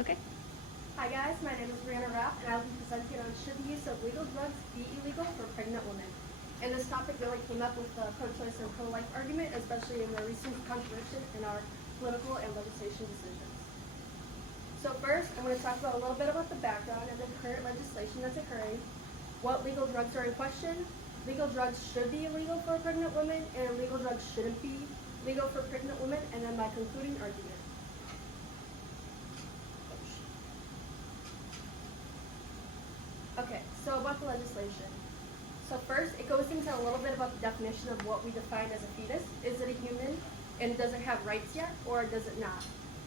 Okay. Hi guys, my name is Brianna Rapp, and I'll be presenting on should the use of legal drugs be illegal for pregnant women. And this topic really came up with the pro-choice and pro-life argument, especially in the recent controversy in our political and legislation decisions. So first, I'm going to talk about a little bit about the background and the current legislation that's occurring, what legal drugs are in question, legal drugs should be illegal for pregnant women, and legal drugs shouldn't be legal for pregnant women, and then my concluding argument. Okay, so about the legislation. So first, it goes into a little bit about the definition of what we define as a fetus. Is it a human, and does it have rights yet, or does it not?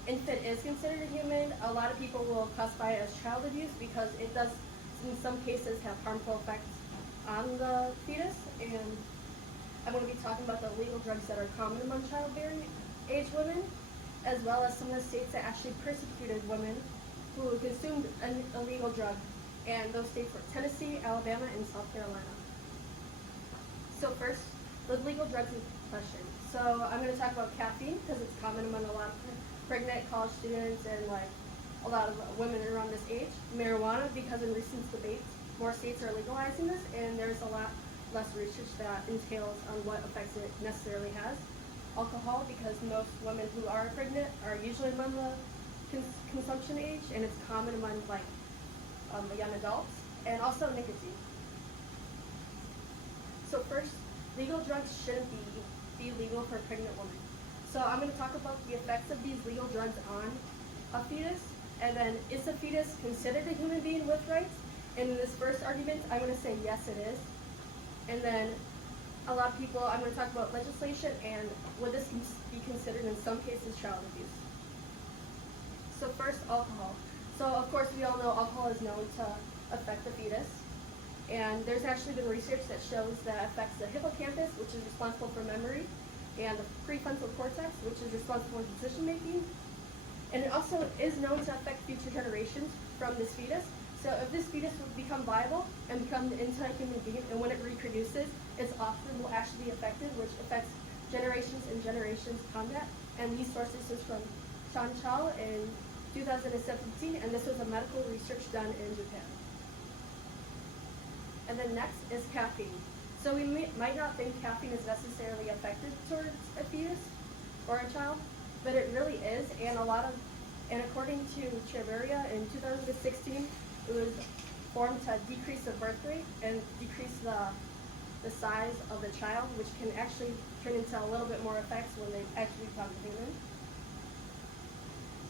Infant is considered a human. A lot of people will classify it as child abuse because it does, in some cases, have harmful effects on the fetus. And I'm going to be talking about the illegal drugs that are common among childbearing age women, as well as some of the states that actually persecuted women who consumed an illegal drug. And those states were Tennessee, Alabama, and South Carolina. So first, the legal drugs in question. So I'm going to talk about caffeine because it's common among a lot of pregnant college students and like a lot of women around this age. Marijuana, because in recent debates, more states are legalizing this, and there's a lot less research that entails on what effects it necessarily has. Alcohol, because most women who are pregnant are usually among the consumption age, and it's common among like young adults, and also nicotine. So first, legal drugs shouldn't be legal for a pregnant woman. So I'm going to talk about the effects of these legal drugs on a fetus, and then is the fetus considered a human being with rights? And in this first argument, I'm going to say yes, it is. And then a lot of people, I'm going to talk about legislation and would this be considered in some cases child abuse. So first, alcohol. So of course we all know alcohol is known to affect the fetus, and there's actually been research that shows that it affects the hippocampus, which is responsible for memory, and the prefrontal cortex, which is responsible for decision making. And it also is known to affect future generations from this fetus. So if this fetus would become viable and become into a human being, and when it reproduces, its offspring will actually be affected, which affects generations and generations upon that. And these sources is from Sean Chao in 2017, and this was a medical research done in Japan. And then next is caffeine. So we might not think caffeine is necessarily effective towards a fetus or a child, but it really is. And according to Chaveria in 2016, it was formed to decrease the birth rate and decrease the size of the child, which can actually turn into a little bit more effects when they actually become human.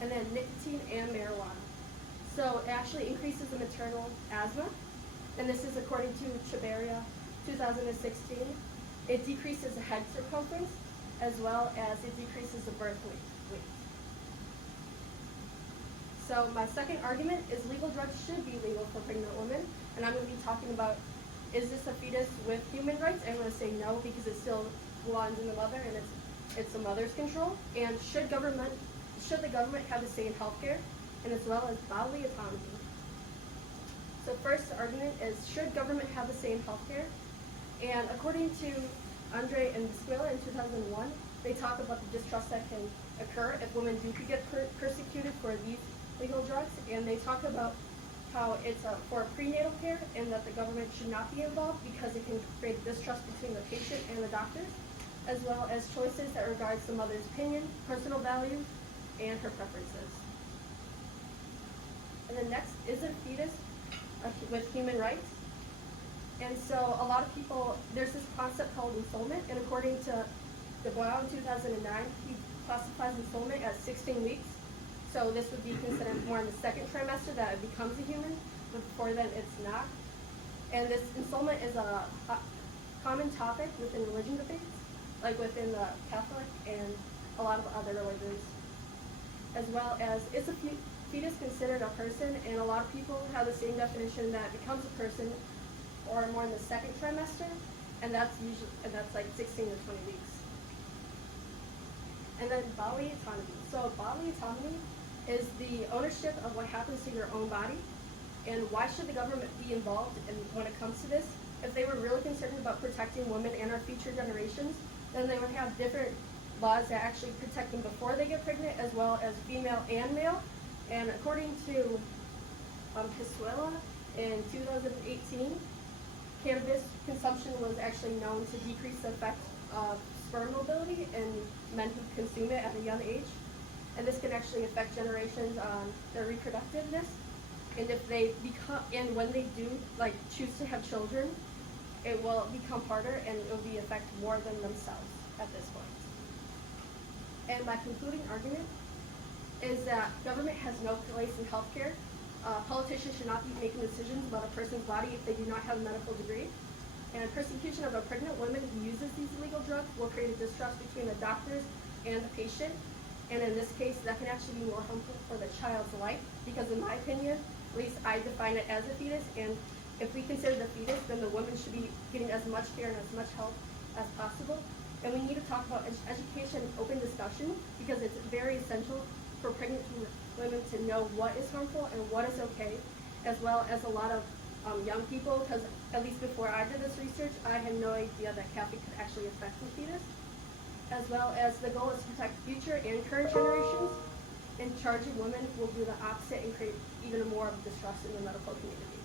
And then nicotine and marijuana. So it actually increases the maternal asthma, and this is according to Chaveria 2016. It decreases the head circumference, as well as it decreases the birth weight. So my second argument is legal drugs should be legal for pregnant women, and I'm going to be talking about, is this a fetus with human rights? I'm going to say no, because it still belongs in the mother, and it's the mother's control. And should the government have the same healthcare, and as well as bodily autonomy? So first argument is, should government have the same healthcare? And according to Andre and Squilla in 2001, they talk about the distrust that can occur if women do get persecuted for these legal drugs, and they talk about how it's for prenatal care and that the government should not be involved because it can create distrust between the patient and the doctors, as well as choices that regards the mother's opinion, personal values, and her preferences. And then next, is a fetus with human rights? And so a lot of people, there's this concept called ensoulment, and according to Dubois in 2009, he classifies ensoulment as 16 weeks. So this would be considered more in the second trimester that it becomes a human, but before then it's not. And this ensoulment is a common topic within religion debates, like within the Catholic and a lot of other religions. As well as, is a fetus considered a person? And a lot of people have the same definition that it becomes a person, or more in the second trimester, and that's like 16 to 20 weeks. And then bodily autonomy. So bodily autonomy is the ownership of what happens to your own body, and why should the government be involved when it comes to this? If they were really concerned about protecting women and our future generations, then they would have different laws that actually protect them before they get pregnant, as well as female and male. And according to Hiswela in 2018, cannabis consumption was actually known to decrease the effect of sperm mobility in men who consume it at a young age. And this can actually affect generations on their reproductiveness. And if they become, and when they do choose to have children, it will become harder and it will affect more than themselves at this point. And my concluding argument is that government has no place in healthcare. Politicians should not be making decisions about a person's body if they do not have a medical degree. And persecution of a pregnant woman who uses these illegal drugs will create a distrust between the doctors and the patient. And in this case, that can actually be more harmful for the child's life, because in my opinion, at least I define it as a fetus, and if we consider the fetus, then the woman should be getting as much care and as much help as possible. And we need to talk about education and open discussion, because it's very essential for pregnant women to know what is harmful and what is okay, as well as a lot of young people, because at least before I did this research, I had no idea that caffeine could actually affect the fetus. As well as the goal is to protect future and current generations, and charging women will do the opposite and create even more of distrust in the medical community.